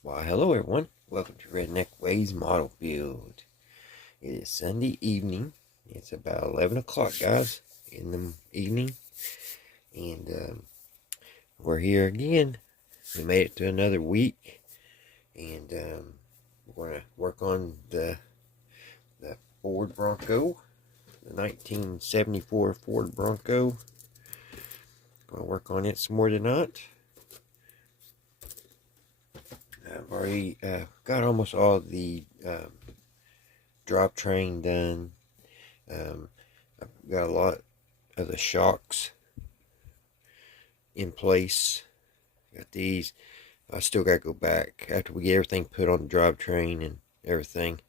Why, hello everyone. Welcome to Redneck Ways Model Build. It is Sunday evening. It's about 11 o'clock, guys, in the evening. And we're here again. We made it to another week. And we're going to work on the Ford Bronco, the 1974 Ford Bronco. Going to work on it some more tonight. I've already got almost all the drivetrain done. I've got a lot of the shocks in place. Got these. I still got to go back after we get everything put on the drivetrain and everything.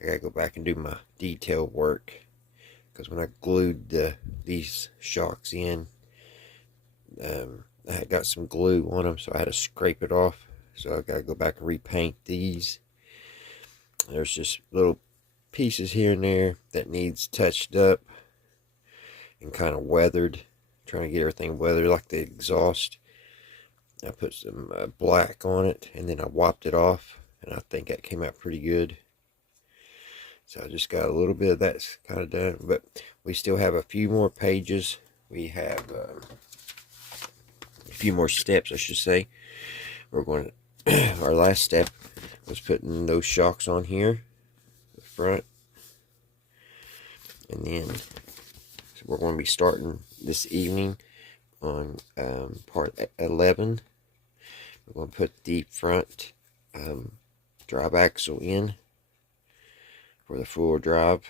I got to go back and do my detail work, because when I glued these shocks in, I had got some glue on them, so I had to scrape it off. So I got to go back and repaint these. There's just little pieces here and there that needs touched up and kind of weathered. Trying to get everything weathered, like the exhaust. I put some black on it, and then I wiped it off, and I think that came out pretty good. So I just got a little bit of that kind of done, but we still have a few more pages. We have a few more steps, I should say. We're going to our last step was putting those shocks on here, the front, and then so we're going to be starting this evening on part 11. We're going to put the front drive axle in for the full drive.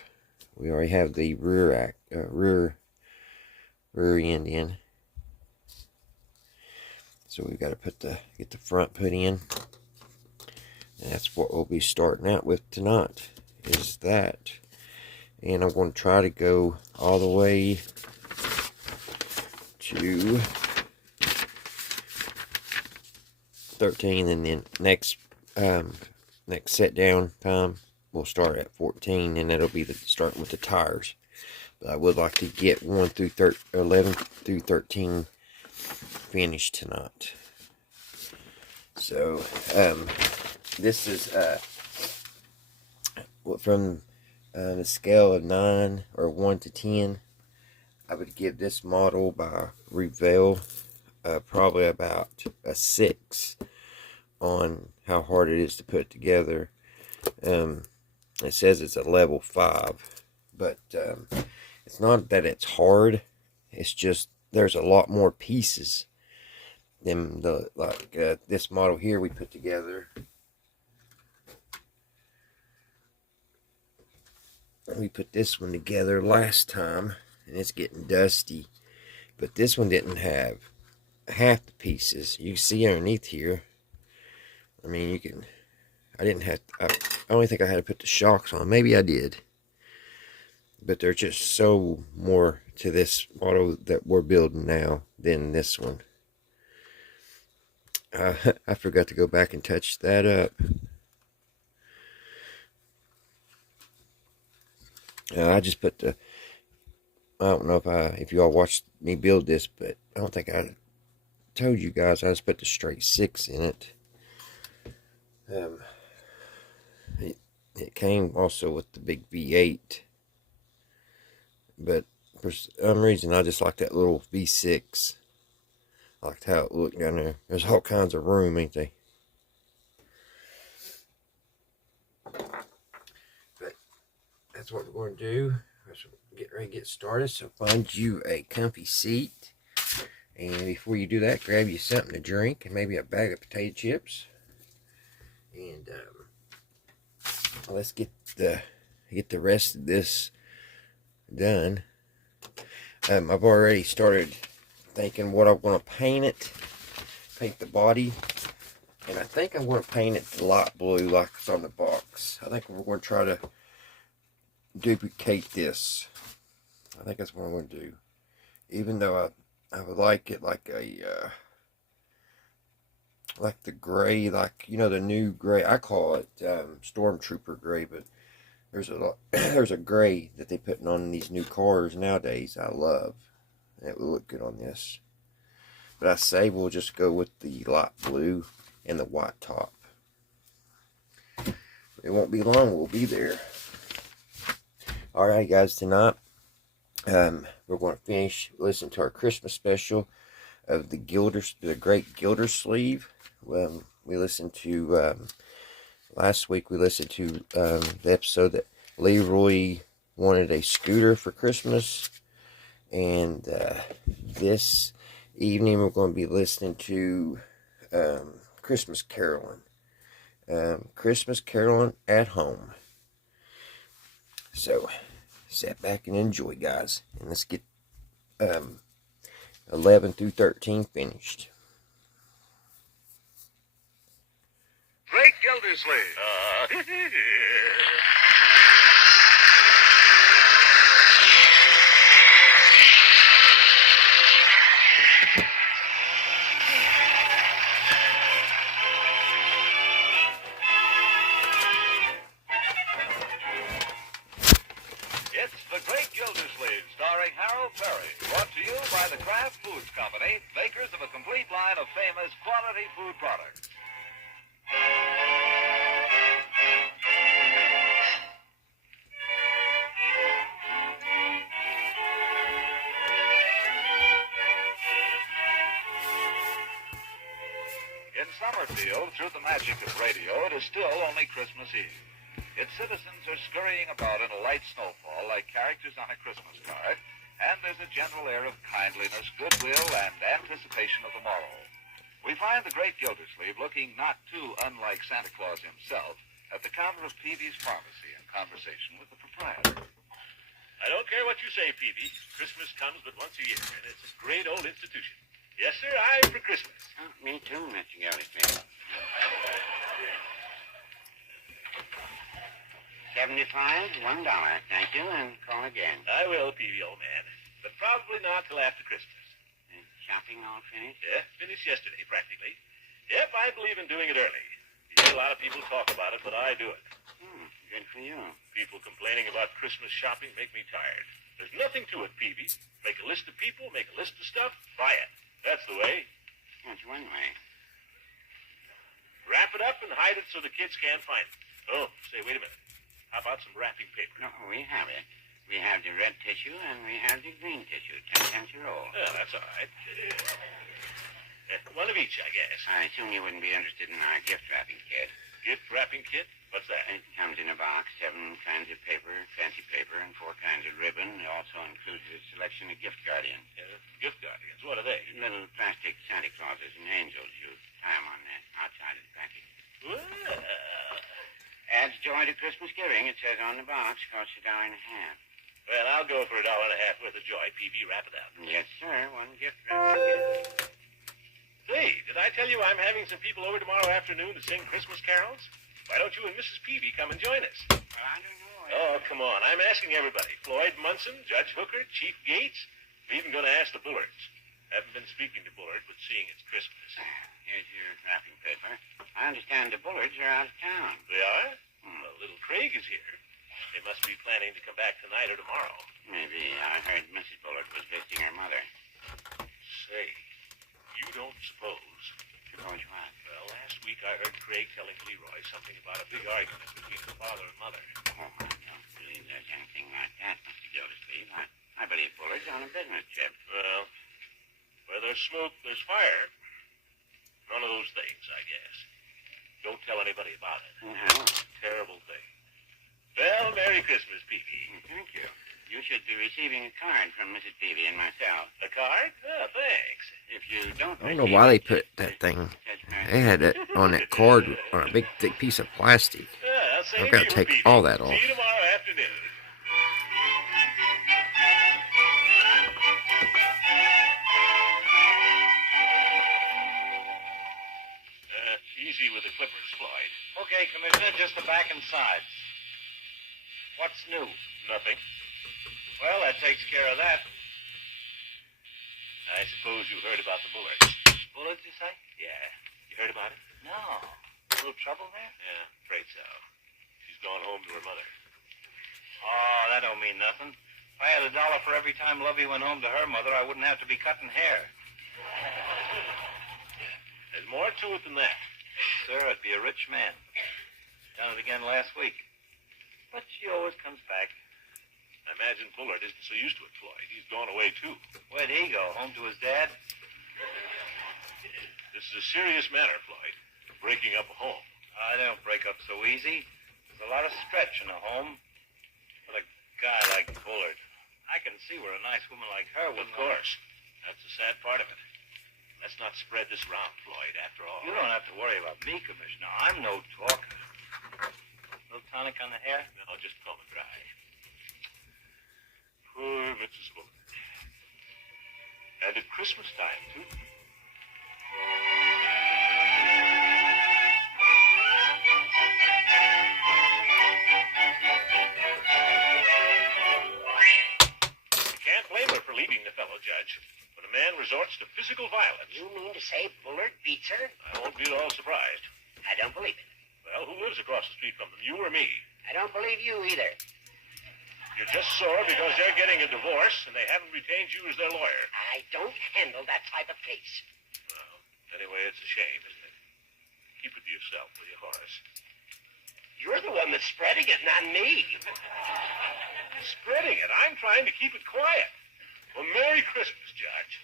We already have the rear end in. So we've got to get the front put in. And that's what we'll be starting out with tonight, is that. And I'm going to try to go all the way to 13, and then next set down time we'll start at 14, and that'll be starting with the tires. But I would like to get 11 through 13 finished tonight. So this is from the scale of 9 or 1 to 10. I would give this model by Revell probably about a 6 on how hard it is to put together. It says it's a level 5, but it's not that it's hard. It's just there's a lot more pieces than this model here we put together. We put this one together last time, and it's getting dusty. But this one didn't have half the pieces. You can see underneath here. I mean, you can. I didn't have. I don't think I had to put the shocks on. Maybe I did. But there's just so more to this model that we're building now than this one. I forgot to go back and touch that up. I just put I don't know if you all watched me build this, but I don't think I told you guys I just put the straight 6 in it. It came also with the big V8, but for some reason I just like that little V6. I liked how it looked down there. There's all kinds of room, ain't they? But that's what we're going to do. Let's get ready to get started. So find you a comfy seat, and before you do that, grab you something to drink and maybe a bag of potato chips. And let's get the rest of this done. I've already started thinking what I'm going to paint the body, and I think I'm going to paint it light blue like it's on the box. I think we're going to try to duplicate this. I think that's what I'm going to do, even though I would like it like a like the gray, like, you know, the new gray. I call it Stormtrooper gray, but there's a gray that they putting on these new cars nowadays I love. It will look good on this. But I say we'll just go with the light blue and the white top. it won't be long. We'll be there. All right, guys. Tonight, we're going to finish listening to our Christmas special of the Great Gildersleeve. We listened to last week. We listened to the episode that Leroy wanted a scooter for Christmas, and this evening we're going to be listening to Christmas Caroling. Christmas Caroling at Home. So, sit back and enjoy, guys. And let's get 11 through 13 finished. Great Gildersleeve. It's The Great Gildersleeve, starring Harold Perry, brought to you by the Kraft Foods Company, makers of a complete line of famous quality food products. In Summerfield, through the magic of radio, it is still only Christmas Eve. Its citizens are scurrying about in a light snowfall like characters on a Christmas card, and there's a general air of kindliness, goodwill, and anticipation of the morrow. We find the Great Gildersleeve looking not too unlike Santa Claus himself at the counter of Peavy's Pharmacy in conversation with the proprietor. I don't care what you say, Peavy. Christmas comes but once a year, and it's a great old institution. Yes, sir, I'm for Christmas. Oh, me too, Mr. Gildersleeve. 75, $1. Thank you, and call again. I will, Peavy, old man, but probably not till after Christmas. Shopping all finished? Yeah, finished yesterday, practically. Yep, I believe in doing it early. You hear a lot of people talk about it, but I do it. Good for you. People complaining about Christmas shopping make me tired. There's nothing to it, Peavy. Make a list of people, make a list of stuff, buy it. That's the way. That's one way. Wrap it up and hide it so the kids can't find it. Oh, say, wait a minute. How about some wrapping paper? No, we have it. We have the red tissue and we have the green tissue, 10 cents a roll. Yeah, that's all right. One of each, I guess. I assume you wouldn't be interested in our gift wrapping kit. Gift wrapping kit? What's that? It comes in a box, 7 kinds of paper, fancy paper, and 4 kinds of ribbon. It also includes a selection of gift guardians. Gift guardians. What are they? Little plastic Santa Clauses and angels. You tie them on the outside of the package. Well, Adds joy to Christmas giving, it says on the box. Costs $1.50. well, I'll go for $1.50 worth of joy, Peavy. Wrap it up. Yes, sir. One gift wrapping kit. Say, did I tell you I'm having some people over tomorrow afternoon to sing Christmas carols? Why don't you and Mrs. Peavy come and join us? Well, I don't know. Oh, come on. I'm asking everybody. Floyd Munson, Judge Hooker, Chief Gates. I'm even going to ask the Bullards. Haven't been speaking to Bullard, but seeing it's Christmas. Here's your wrapping paper. I understand the Bullards are out of town. They are? Well, little Craig is here. They must be planning to come back tonight or tomorrow. Maybe. I heard Mrs. Bullard was visiting her mother. Say, you don't suppose... Suppose what? Well, last week I heard Craig telling Leroy something about a big argument between the father and mother. Oh, I don't believe there's anything like that, Mr. Gildersleeve. I believe Bullard's on a business trip. Well, where there's smoke, there's fire. None of those things, I guess. Don't tell anybody about it. No. Terrible thing. Well, Merry Christmas, Peavy. Thank you. You should be receiving a card from Mrs. Peavy and myself. A card? Oh, thanks. If you don't I don't know why they put that thing. They had it on that card on a big thick piece of plastic. I'll say I've got to take all that off. See you tomorrow afternoon. Easy with the clippers, Floyd. Okay, Commissioner, just the back and sides. What's new? Nothing. Well, that takes care of that. I suppose you heard about the Bullards. Bullets, you say? Yeah. You heard about it? No. A little trouble there? Yeah, afraid so. She's gone home to her mother. Oh, that don't mean nothing. If I had $1 for every time Lovey went home to her mother, I wouldn't have to be cutting hair. There's more to it than that. Sir, I'd be a rich man. Done it again last week. But she always comes back. I imagine Bullard isn't so used to it, Floyd. He's gone away, too. Where'd he go? Home to his dad? This is a serious matter, Floyd. Breaking up a home. I don't break up so easy. There's a lot of stretch in a home. But a guy like Bullard, I can see where a nice woman like her would. Of course. That's the sad part of it. Let's not spread this around, Floyd, after all. You don't have to worry about me, Commissioner. I'm no talker. Little tonic on the hair? No, just comb it dry. Poor Mrs. Bullard. And at Christmas time, too. You can't blame her for leaving the fellow, Judge. When a man resorts to physical violence... You mean to say Bullard beats her? I won't be at all surprised. I don't believe it. Well, who lives across the street from them, you or me? I don't believe you either. You're just sore because they're getting a divorce and they haven't retained you as their lawyer. I don't handle that type of case. Well, anyway, it's a shame, isn't it? Keep it to yourself, will you, Horace? You're the one that's spreading it, not me. Spreading it? I'm trying to keep it quiet. Well, Merry Christmas, Judge.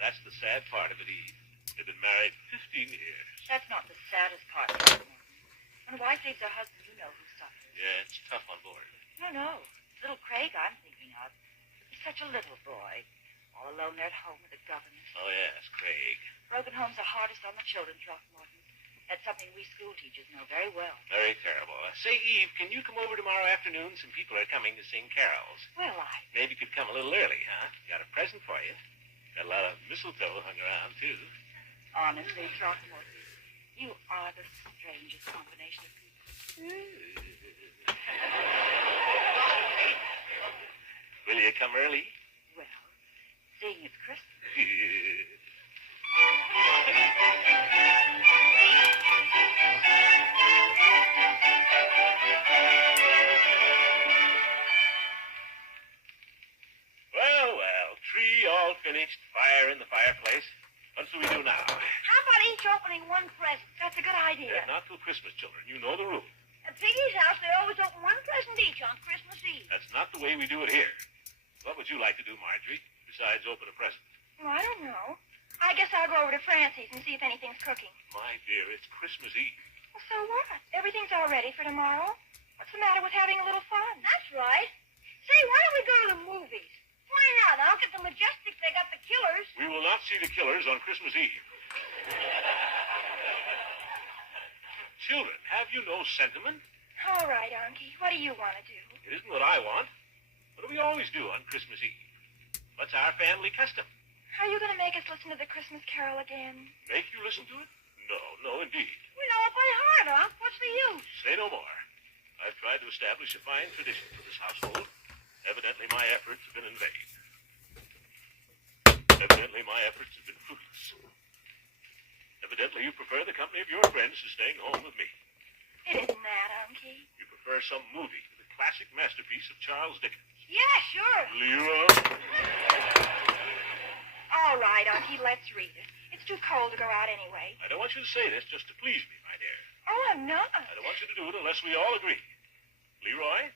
That's the sad part of it, Eve. They've been married 15 years. That's not the saddest part, Mr. Morton. When a wife leaves her husband, you know who suffers. Yeah, it's tough on Bullard. No. Little Craig I'm thinking of. He's such a little boy. All alone there at home with a governess. Oh, yes, Craig. Broken homes are hardest on the children, Throckmorton. That's something we school teachers know very well. Very terrible. Say, Eve, can you come over tomorrow afternoon? Some people are coming to sing carols. Well, Maybe you could come a little early, huh? Got a present for you. Got a lot of mistletoe hung around, too. honestly, Throckmorton, you are the strangest combination of people. Will you come early? Well, seeing it's Christmas. Well, tree all finished, fire in the fireplace. What shall we do now? How about each opening one present? That's a good idea. Not till Christmas, children. You know the rule. At Piggy's house, they always open one present each on Christmas Eve. That's not the way we do it here. What would you like to do, Marjorie, besides open a present? Well, I don't know. I guess I'll go over to Francie's and see if anything's cooking. My dear, it's Christmas Eve. Well, so what? Everything's all ready for tomorrow. What's the matter with having a little fun? That's right. Say, why don't we go to the movies? Why not? Out at the Majestic, they got the Killers. We will not see the Killers on Christmas Eve. Children, have you no sentiment? All right, Unky. What do you want to do? It isn't what I want. What do we always do on Christmas Eve? What's our family custom? Are you going to make us listen to the Christmas Carol again? Make you listen to it? No, indeed. We know it by heart, Unc. What's the use? Say no more. I've tried to establish a fine tradition for this household. Evidently, my efforts have been in vain. Evidently, my efforts have been fruitless. Evidently, you prefer the company of your friends to staying home with me. It isn't that, Unky. You prefer some movie, the classic masterpiece of Charles Dickens. Yeah, sure. Leroy? All right, Unky, let's read it. It's too cold to go out anyway. I don't want you to say this just to please me, my dear. Oh, I'm not. I don't want you to do it unless we all agree. Leroy,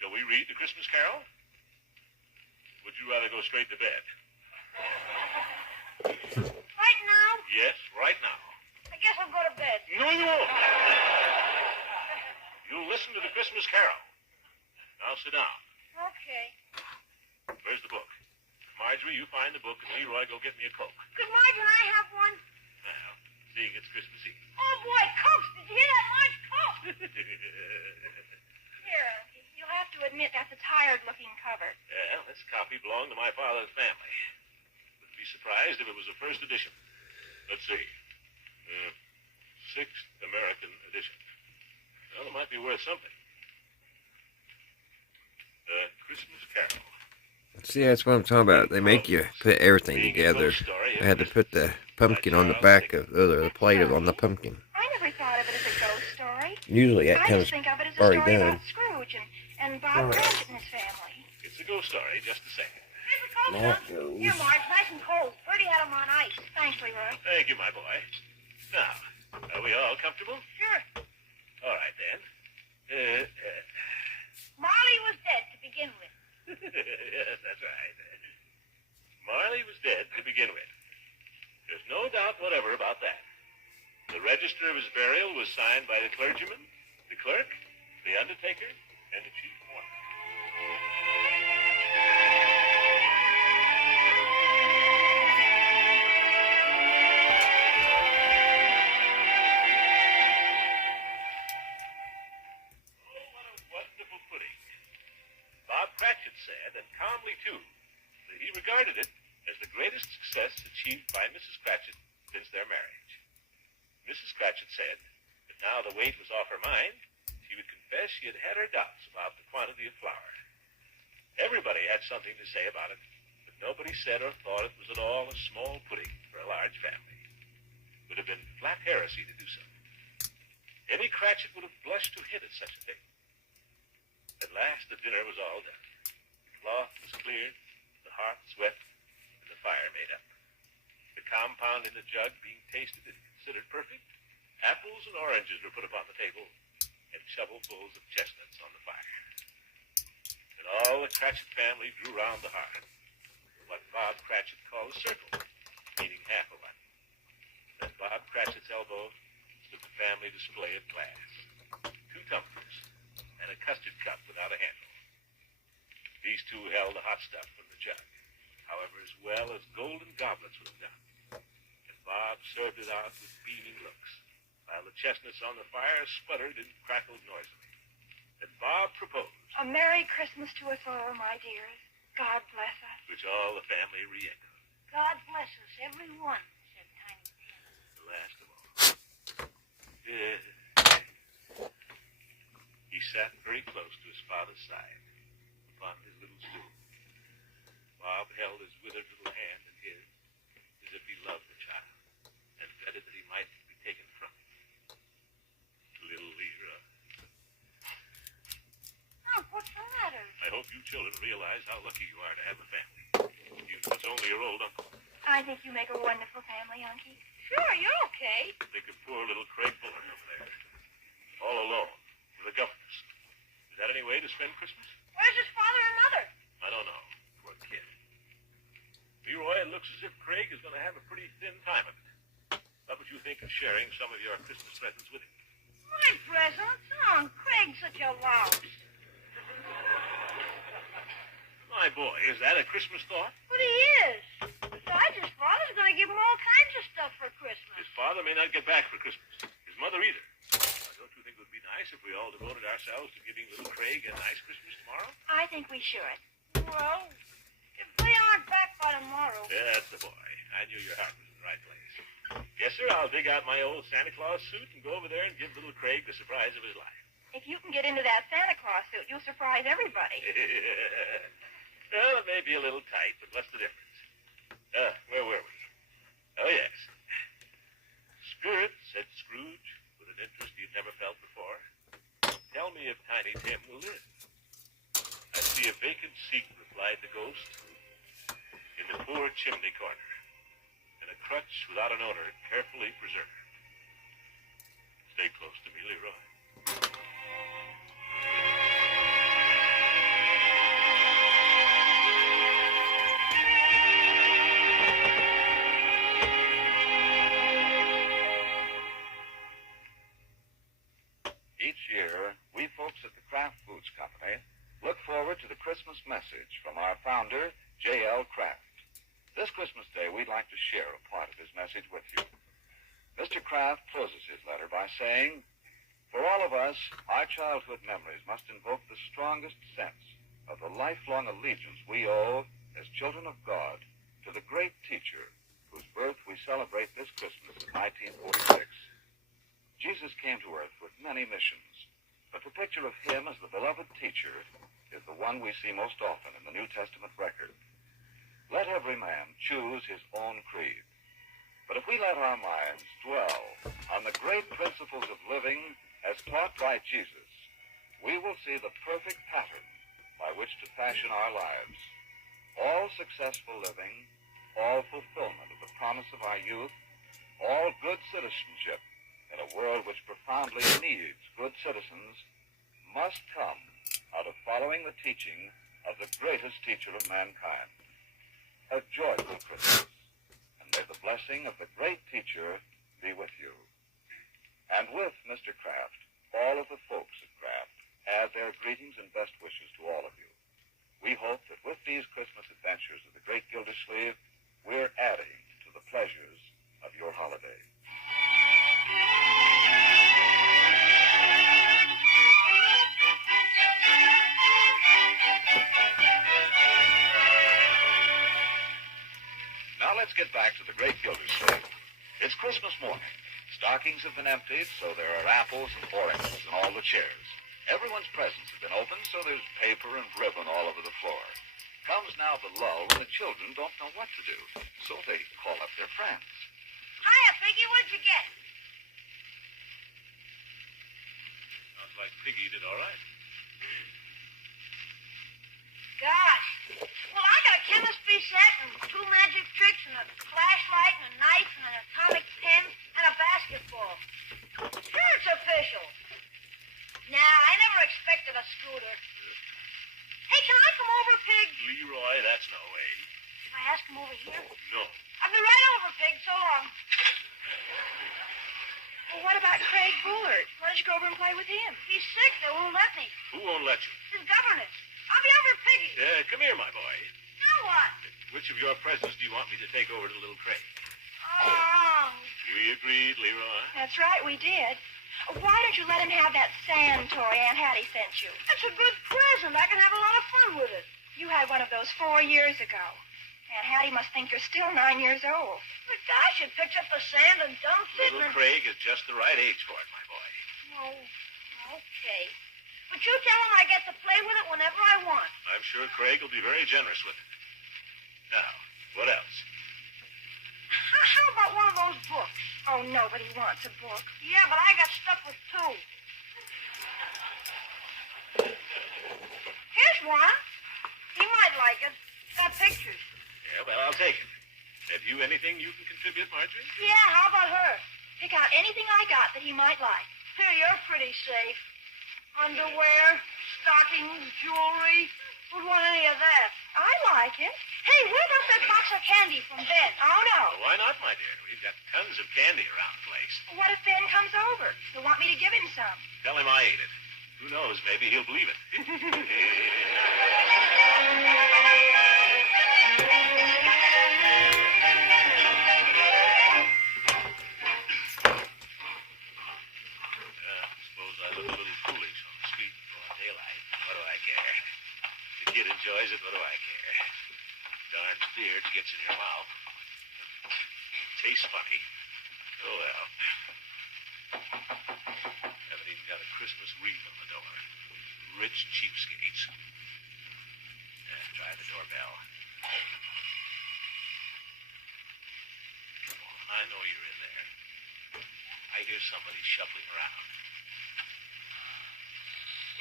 shall we read the Christmas Carol? Would you rather go straight to bed? Right now, Yes, right now. I guess I'll go to bed. No, you won't. You'll listen to the Christmas Carol. Now sit down. Okay. Where's the book? Marjorie, you find the book, and Leroy, go get me a Coke. Could Marge and I have one? Now, seeing it's Christmas Eve. Oh, boy, Cokes. Did you hear that, Marge? Coke. Here, Unky. You'll have to admit that's a tired-looking cover. Yeah, this copy belonged to my father's family. Wouldn't be surprised if it was a first edition. Let's see. Sixth American edition. Well, it might be worth something. Christmas Carol. See, that's what I'm talking about. They make you put everything together. I had to put the pumpkin on the back of the plate on the pumpkin. I never thought of it as a ghost story. Usually that I comes just think of it as a already story done. about Scrooge and me Bob Cratchit and his family. It's a ghost story, just the same. Here's a Coke, That son. goes. Here, Marge, nice and cold. Bertie had 'em on ice. Thanks, Leroy. Thank you, my boy. Now, are we all comfortable? Sure. All right, then. Marley was dead to begin with. Yes, that's right. Marley was dead to begin with. There's no doubt whatever about that. The register of his burial was signed by the clergyman, the clerk, the undertaker, and the chief mourner. Oh, what a wonderful pudding. Bob Cratchit said, and calmly too, that he regarded it as the greatest success achieved by Mrs. Cratchit since their marriage. Mrs. Cratchit said that now the weight was off her mind, she would confess she had had her doubts about the quantity of flour. Everybody had something to say about it, but nobody said or thought it was at all a small pudding for a large family. It would have been flat heresy to do so. Any Cratchit would have blushed to hint at such a thing. At last, the dinner was all done. The cloth was cleared, the hearth swept, and the fire made up. The compound in the jug being tasted and considered perfect, apples and oranges were put upon the table, and shovelfuls of chestnuts on the fire. And all the Cratchit family drew round the hearth, what Bob Cratchit called a circle, meaning half a one. At Bob Cratchit's elbow stood the family display of glass, 2 tumblers, and a custard cup without a handle. These two held the hot stuff from the jug, however, as well as golden goblets would have done. And Bob served it out with beaming looks, while the chestnuts on the fire sputtered and crackled noisily. And Bob proposed, A Merry Christmas to us all, my dears. God bless us. which all the family re-echoed, God bless us, every one, said Tiny Tim. the last of all. He sat very close to his father's side, upon his little stool. Bob held his withered little hand in his, as if he loved the child, and dreaded that he might be taken from him. Little Leroy, Oh, what's the matter? I hope you children realize how lucky you are to have a family. Even if it's only your old uncle. I think you make a wonderful family, Unky. Sure, you're okay. Think of poor little Craig Bullard over there, all alone, with a governess. Is that any way to spend Christmas? Where's his father and mother? I don't know. Poor kid. Leroy, it looks as if Craig is going to have a pretty thin time of it. What would you think of sharing some of your Christmas presents with him? My presents? Oh, Craig's such a louse. My boy, is that a Christmas thought? But he is. Besides, his father's going to give him all kinds of stuff for Christmas. His father may not get back for Christmas. His mother either. Now, don't you think it would be nice if we all devoted ourselves to giving little Craig a nice Christmas tomorrow? I think we should. Well, if they aren't back by tomorrow. Yeah, that's the boy. I knew your heart was in the right place. Yes, sir, I'll dig out my old Santa Claus suit and go over there and give little Craig the surprise of his life. If you can get into that Santa Claus suit, you'll surprise everybody. Well, it may be a little tight, but what's the difference? Where were we? Oh, yes. Spirit, said Scrooge, with an interest he'd never felt before, tell me if Tiny Tim will live. I see a vacant seat, replied the ghost, in the poor chimney corner, and a crutch without an owner carefully preserved. Stay close to me, Leroy. Each year, we folks at the Kraft Foods Company look forward to the Christmas message from our founder, J.L. Kraft. This Christmas Day, we'd like to share a part of his message with you. Mr. Kraft closes his letter by saying, "For all of us, our childhood memories must invoke the strongest sense of the lifelong allegiance we owe as children of God to the great teacher whose birth we celebrate this Christmas in 1946. Jesus came to earth with many missions, but the picture of him as the beloved teacher is the one we see most often in the New Testament record. Let every man choose his own creed. But if we let our minds dwell on the great principles of living as taught by Jesus, we will see the perfect pattern by which to fashion our lives. All successful living, all fulfillment of the promise of our youth, all good citizenship in a world which profoundly needs good citizens must come out of following the teaching of the greatest teacher of mankind. A joyful Christmas, and may the blessing of the great teacher be with you. And with Mr. Kraft, all of the folks at Kraft add their greetings and best wishes to all of you. We hope that with these Christmas adventures of the great Gildersleeve, we're adding to the pleasures of your holiday. Now let's get back to the great Gildersleeve. It's Christmas morning. Stockings have been emptied, so there are apples and oranges in all the chairs. Everyone's presents have been opened, so there's paper and ribbon all over the floor. Comes now the lull when the children don't know what to do, so they call up their friends. Hiya, Piggy. What'd you get? Sounds like Piggy did all right. Gosh. Well, I got a chemistry set and 2 magic tricks and a flashlight and a knife and an atomic pen and a basketball. Sure, it's official. Nah, I never expected a scooter. Hey, can I come over, Pig? Leroy, that's no way. Can I ask him over here? No. I'll be right over, Pig. So long. Well, what about Craig Bullard? Why don't you go over and play with him? He's sick. They won't let me. Who won't let you? His governess. I'll be over, Piggy. Come here, my boy. Now what? Which of your presents do you want me to take over to little Craig? Oh. We agreed, Leroy. That's right, we did. Why don't you let him have that sand toy Aunt Hattie sent you? That's a good present. I can have a lot of fun with it. You had one of those 4 years ago. Aunt Hattie must think you're still 9 years old. But gosh, it picks up the sand and dumps it. Little Craig is just the right age for it, my boy. Oh, okay. But you tell him I get to play with it whenever I want. I'm sure Craig will be very generous with it. Now, what else? How about one of those books? Oh, nobody wants a book. Yeah, but I got stuck with 2. Here's one. He might like it. Got pictures. Yeah, well, I'll take it. Have you anything you can contribute, Marjorie? Yeah, how about her? Pick out anything I got that he might like. Here, you're pretty safe. Underwear, stockings, jewelry. Who'd want any of that? I like it. Hey, where about that box of candy from Ben? Oh, no. Well, why not, my dear? We've got tons of candy around the place. What if Ben comes over? He'll want me to give him some. Tell him I ate it. Who knows, maybe he'll believe it. Suppose I look a little foolish on the street in broad daylight. What do I care? The kid enjoys it, what do I care? Darn beard gets in your mouth. Tastes funny. Oh, well. Haven't even got a Christmas wreath on the door. Rich cheapskates. Try the doorbell. Come on, I know you're in there. I hear somebody shuffling around.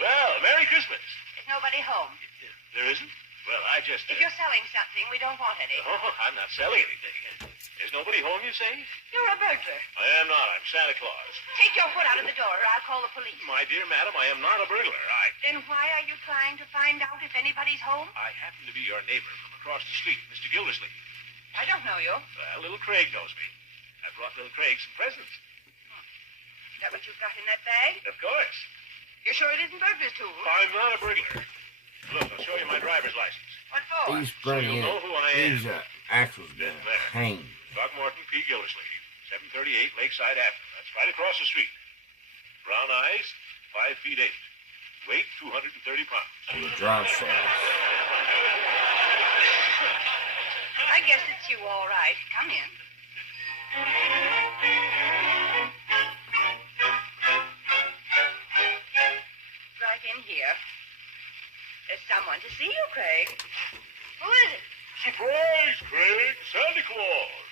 Well, Merry Christmas. There's nobody home. There isn't? Well, I just... If you're selling something, we don't want any. Oh, I'm not selling anything. There's nobody home, you say? You're a burglar. I am not. I'm Santa Claus. Take your foot out of the door, or I'll call the police. My dear madam, I am not a burglar. Then why are you trying to find out if anybody's home? I happen to be your neighbor from across the street, Mr. Gildersleeve. I don't know you. Well, little Craig knows me. I brought little Craig some presents. Is that what you've got in that bag? Of course. You're sure it isn't burglar's tools? I'm not a burglar. Look, I'll show you my driver's license. What for? He's running you'll know who I am. He's Axel's There. hanged. Throckmorton P. Gildersleeve, 738 Lakeside Avenue. That's right across the street. Brown eyes, 5 feet 8. Weight, 230 pounds. He drives fast. I guess it's you, all right. Come in. Right in here. There's someone to see you, Craig. Who is it? Surprise, Craig! Santa Claus!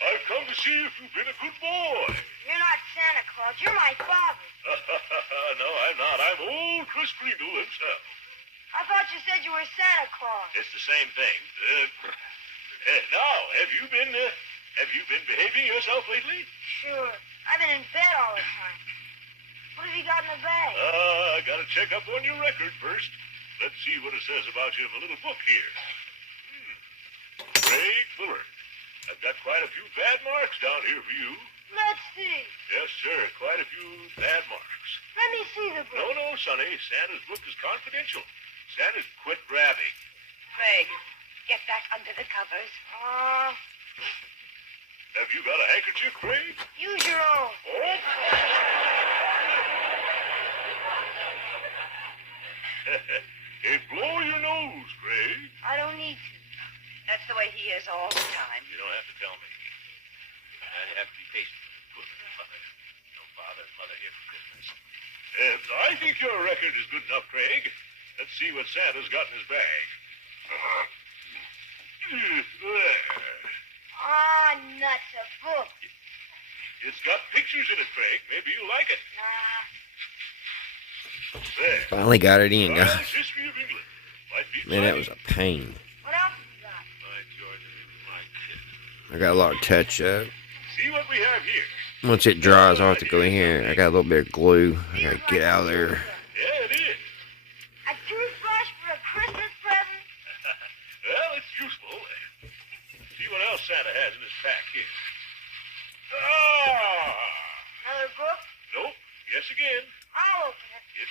I've come to see if you've been a good boy. You're not Santa Claus. You're my father. No, I'm not. I'm old Chris Kringle himself. I thought you said you were Santa Claus. It's the same thing. Now, have you been behaving yourself lately? Sure. I've been in bed all the time. What have you got in the bag? I gotta check up on your record first. Let's see what it says about you in the little book here. Craig Fuller. I've got quite a few bad marks down here for you. Let's see. Yes, sir, quite a few bad marks. Let me see the book. No, Sonny. Santa's book is confidential. Santa's quit grabbing. Craig, get back under the covers. Have you got a handkerchief, Craig? Use your own. Oh? Hey, blow your nose, Craig. I don't need to. That's the way he is all the time. You don't have to tell me. You have to be patient. Poor mother. No father and mother here for Christmas. I think your record is good enough, Craig. Let's see what Santa's got in his bag. There. Nuts, a book. It's got pictures in it, Craig. Maybe you'll like it. Nah. There. Finally got it in, Science guys. history of England. Might be Man, that was exciting. a pain. What else you got? My George, my kid. I got a lot of touch up. See what we have here. Once it dries, I'll have to go in here. I got a little bit of glue. I gotta get out of there. Yeah, it is. A toothbrush for a Christmas present? Well, it's useful. See what else Santa has in his pack here. Ah! Another book? Nope. Yes again. I'll open it. Yes.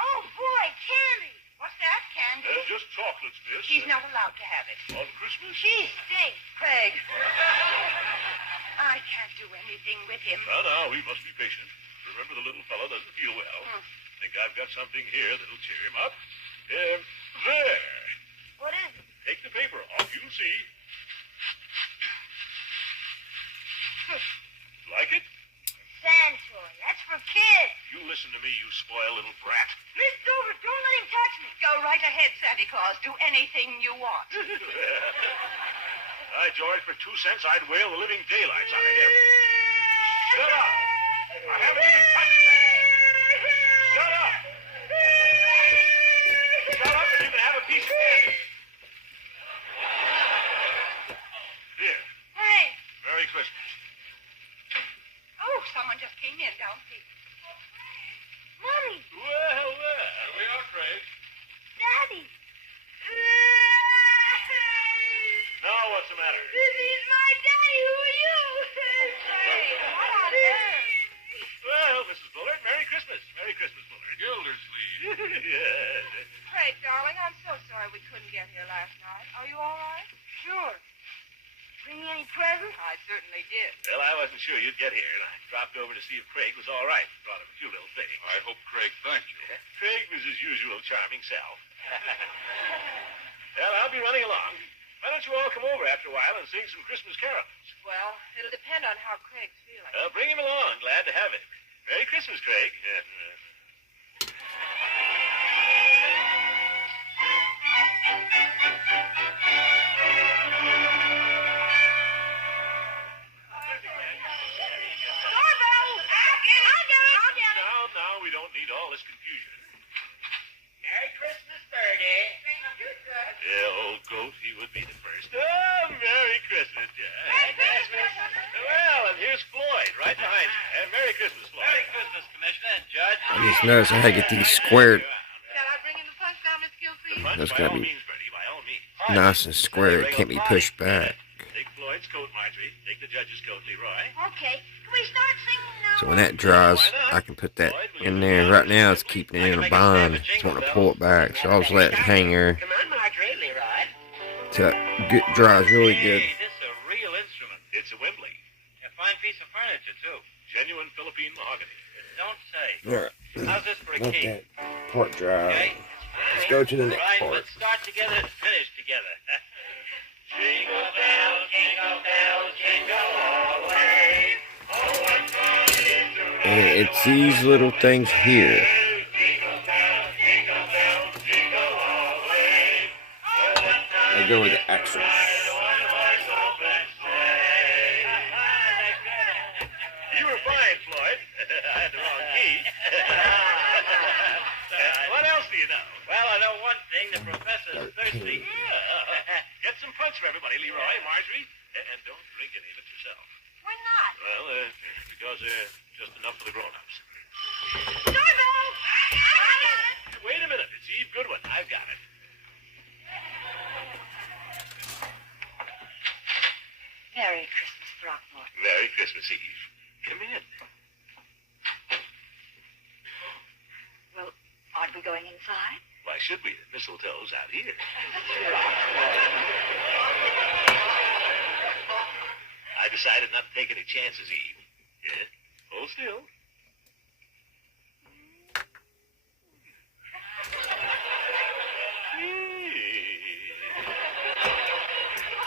Oh, boy, candy. What's that, Candy? Just chocolates, miss. He's not allowed to have it. On Christmas? She stinks. Craig. I can't do anything with him. Now, we must be patient. Remember, the little fellow doesn't feel well. Think I've got something here that'll cheer him up. There. What is it? Take the paper off. You'll see. Like it? Sand toy. That's for kids. You listen to me, you spoiled little brat. Miss Dover, don't let him touch me. Go right ahead, Santa Claus. Do anything you want. Hi, George, for 2 cents, I'd whale the living daylights out of him. Shut up! I haven't even touched you. Shut up! Shut up and you can have a piece of candy. Here, Hey, Merry Christmas. Oh, someone just came in downstairs. Mommy, Well, here we are, Craig. Daddy. Now, what's the matter? He's my daddy. Who are you? Hey, what on earth? Well, Mrs. Bullard, Merry Christmas. Merry Christmas, Bullard. Gildersleeve. Yes. Craig, darling, I'm so sorry we couldn't get here last night. Are you all right? Sure. Bring me any presents? I certainly did. Well, I wasn't sure you'd get here, and I dropped over to see if Craig was all right. Brought him a few little things. I hope Craig thanked you. Craig was his usual charming self. Well, I'll be running along. Why don't you all come over after a while and sing some Christmas carols? Well, it'll depend on how Craig's feeling. Bring him along. Glad to have him. Merry Christmas, Craig. Doorbell. I'll get it. Now, we don't need all this confusion. Merry Christmas, Birdie. Yeah, old goat, he would be the first. Oh, Merry Christmas, Jack. Merry Christmas. Well, and here's Floyd, right behind you. And Merry Christmas, Floyd. Merry Christmas, Commissioner and Judge. I just noticed I had to get these squared Shall I bring in the punch now, Miss Gilsey? Punch, That's by gotta all be means, Bertie, by all means. nice and square. It can't be pushed back. Take Floyd's coat, Marjorie. Take the judge's coat, Leroy. Okay. Can we start singing now? So when that dries, I can put that in there. Right now, it's keeping it in a bind. It's wanting to pull it back, so I'll just let it hang there Come on, Marjorie, Leroy. till it dries really good. Hey, this is a real instrument. It's a Wembley. A fine piece of furniture, too. Genuine Philippine mahogany. Don't say. Alright, How's this for a let key? that part dry. Okay? Let's go to the next Right, part. let's start together and finish together. Jingle bells, jingle all the way. Oh, what fun it is to ride And it's these little things here. Jingle bells, jingle bells, jingle all the way. Oh, what fun They go with the axles. one-horse open sleigh. You were fine, Floyd. I had the wrong key. for everybody, Leroy, Marjorie. And don't drink any of it yourself. Why not? Well, because just enough for the grown-ups. Doorbell! I got it! Wait a minute. It's Eve Goodwin. I've got it. Merry Christmas, Throckmorton. Merry Christmas Eve. Come in. Well, aren't we going inside? Why should we? The mistletoe's out here. I decided not to take any chances, Eve. Yeah? Hold still.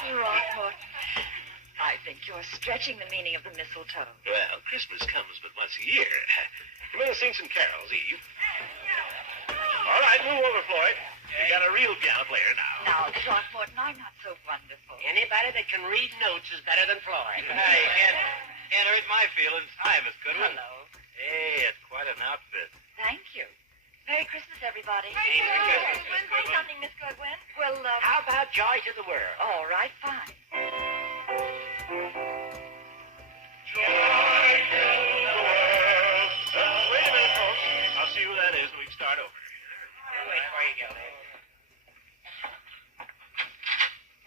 Throckmorton, I think you're stretching the meaning of the mistletoe. Well, Christmas comes but once a year. Come in and sing some carols, Eve. All right, move over, Floyd. We got a real piano player now. Now, Throckmorton, I'm not so wonderful. Anybody that can read notes is better than Floyd. Hey, can't hurt my feelings. Hi, Miss Goodwin. Hello. Hey, it's quite an outfit. Thank you. Merry Christmas, everybody. Merry Christmas, Christmas. Miss Say Goodwin. something, Miss Goodwin. Well, How about joy to the world? all right, fine. Wait a minute, folks. I'll see who that is and we can start over. We'll wait for you, Gildy.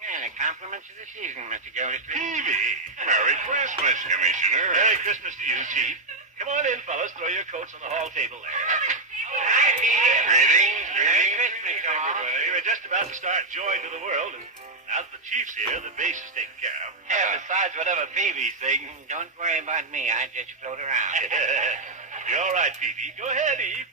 And a compliment to the season, Mr. Gildersleeve. Peavy. Merry Christmas, Commissioner. Merry Christmas to you, Chief. Come on in, fellas. Throw your coats on the hall table there. Hi, Peter. Greetings, Merry greetings. Christmas, all. We were just about to start Joy to the World, and now that the Chief's here, the bass is taken care of. Yeah, besides whatever Peavy sings. Don't worry about me. I just float around. You're all right, Peavy. Go ahead, Eve.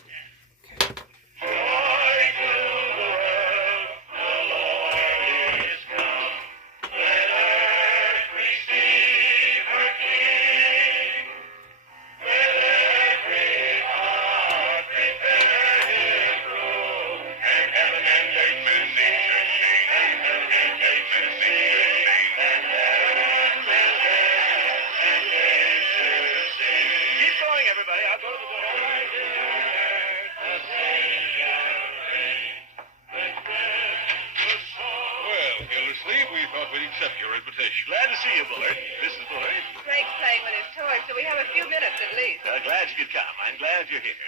Keep going, everybody. I'll go to the door. Well, Gildersleeve, we thought we'd accept your invitation. Glad to see you, Bullard. Mrs. Bullard. Greg's playing with his toys, so we have a few minutes at least. Glad you could come. I'm glad you're here.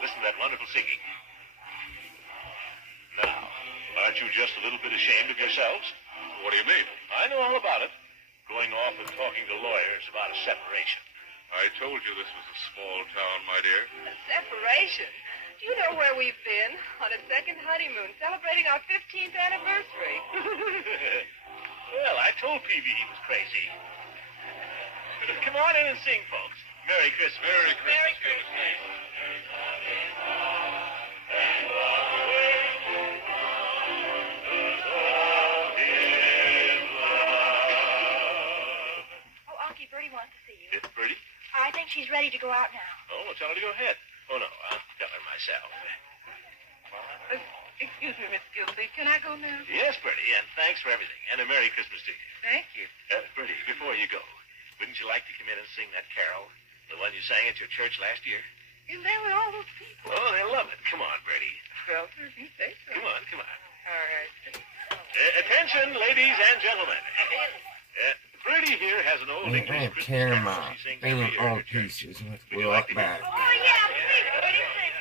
Listen to that wonderful singing. Now, aren't you just a little bit ashamed of yourselves? What do you mean? I know all about it. Going off and talking to lawyers about a separation. I told you this was a small town, my dear. A separation? Do you know where we've been? On a second honeymoon, celebrating our 15th anniversary. Well, I told Peavy he was crazy. Come on in and sing, folks. Merry Christmas. Merry Christmas, Merry Gildersleeve. Oh, Unky, Bertie wants to see you. It's Bertie. I think she's ready to go out now. Oh, well, tell her to go ahead. Oh, no, I'll tell her myself. Excuse me, Miss Gilsey. Can I go now? Yes, Bertie, and thanks for everything. And a Merry Christmas to you. Thank you. Bertie, before you go, wouldn't you like to come in and sing that carol? The one you sang at your church last year? In there with all those people. Oh, they love it. Come on, Bertie. Well, if you say so. Come on, come on. All right. Attention, ladies and gentlemen. Bertie here has an old I English have Christmas tear carol my she sings thing every year all at her church. pieces with Would you blow like it to hear back. it? Oh, yeah, please. What do you think?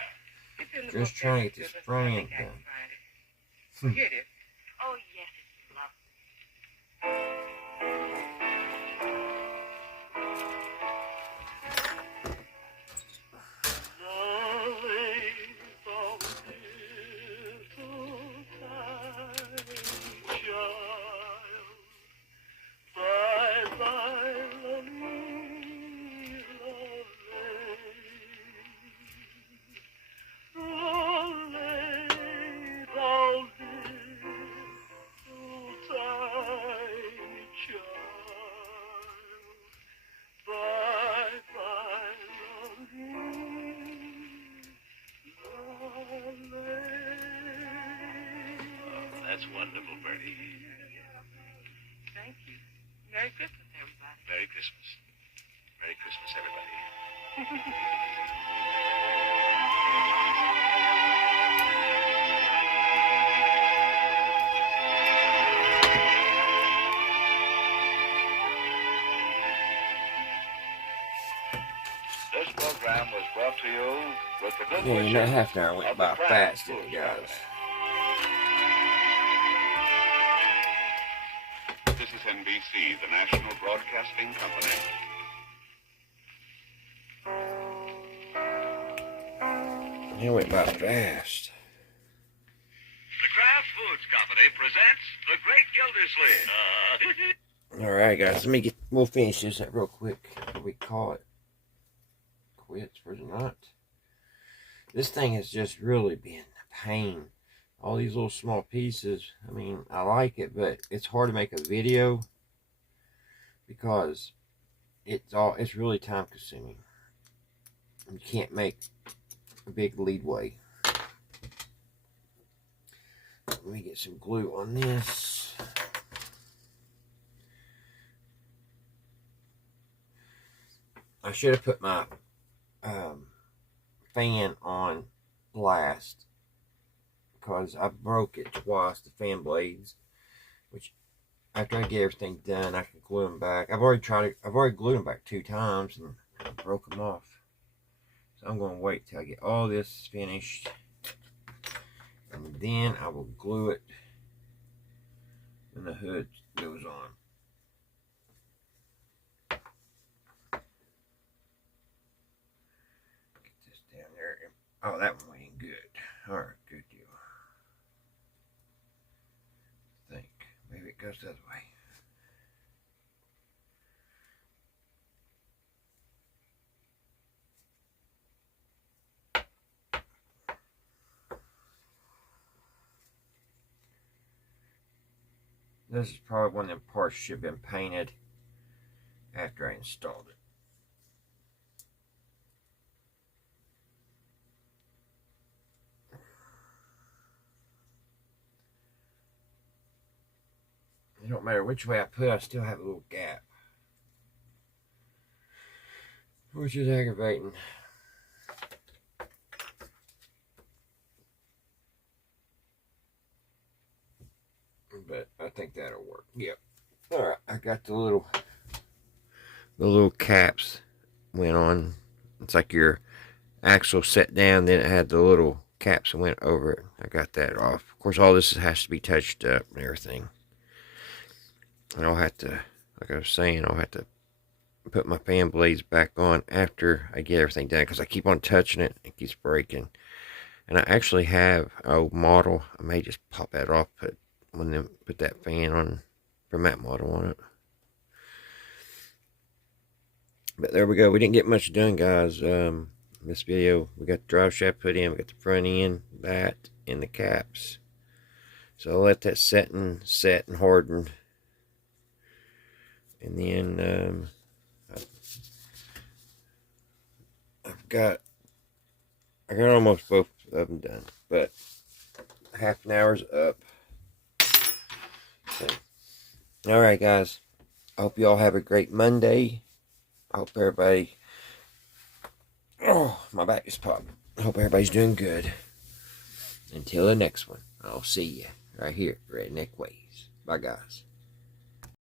It's in the Just book trying that to you just throw think it I down. can find it. Here it is. Oh, yes, it's lovely. That's wonderful, Bertie. Thank you. Merry Christmas, everybody. Merry Christmas. Merry Christmas, everybody. This program was brought to you with the good Yeah, wishes that half an hour went of the by Kraft fast, didn't Foods it, guys? Company. This is NBC, the National Broadcasting Company. It went by fast. The Kraft Foods Company presents The Great Gildersleeve. Alright, guys, we'll finish this up real quick before we call it quits for the night. This thing has just really been a pain. All these little small pieces, I mean, I like it, but it's hard to make a video because it's really time consuming. You can't make a big leadway. Let me get some glue on this. I should have put my fan on last because I broke it twice, the fan blades, which after I get everything done I can glue them back. I've already glued them back 2 times and I broke them off. So I'm going to wait till I get all this finished and then I will glue it when the hood goes on. Oh, that one went in good. Alright, good deal. I think. Maybe it goes the other way. This is probably one of them parts should have been painted after I installed it. It don't matter which way I put it, I still have a little gap, which is aggravating. But I think that'll work. Yep. Alright, I got the little caps went on. It's like your axle set down, then it had the little caps that went over it. I got that off. Of course, all this has to be touched up and everything. And I'll have to, like I was saying, I'll have to put my fan blades back on after I get everything done because I keep on touching it. It keeps breaking. And I actually have an old model. I may just pop that off, put that fan on from that model on it. But there we go. We didn't get much done, guys. This video, we got the drive shaft put in, we got the front end, that, and the caps. So I'll let that set and harden. And then I got almost both of them done, but half an hour's up. So, all right, guys. I hope you all have a great Monday. I hope everybody. Oh, my back is popping. I hope everybody's doing good. Until the next one, I'll see you right here, Redneck Ways. Bye, guys.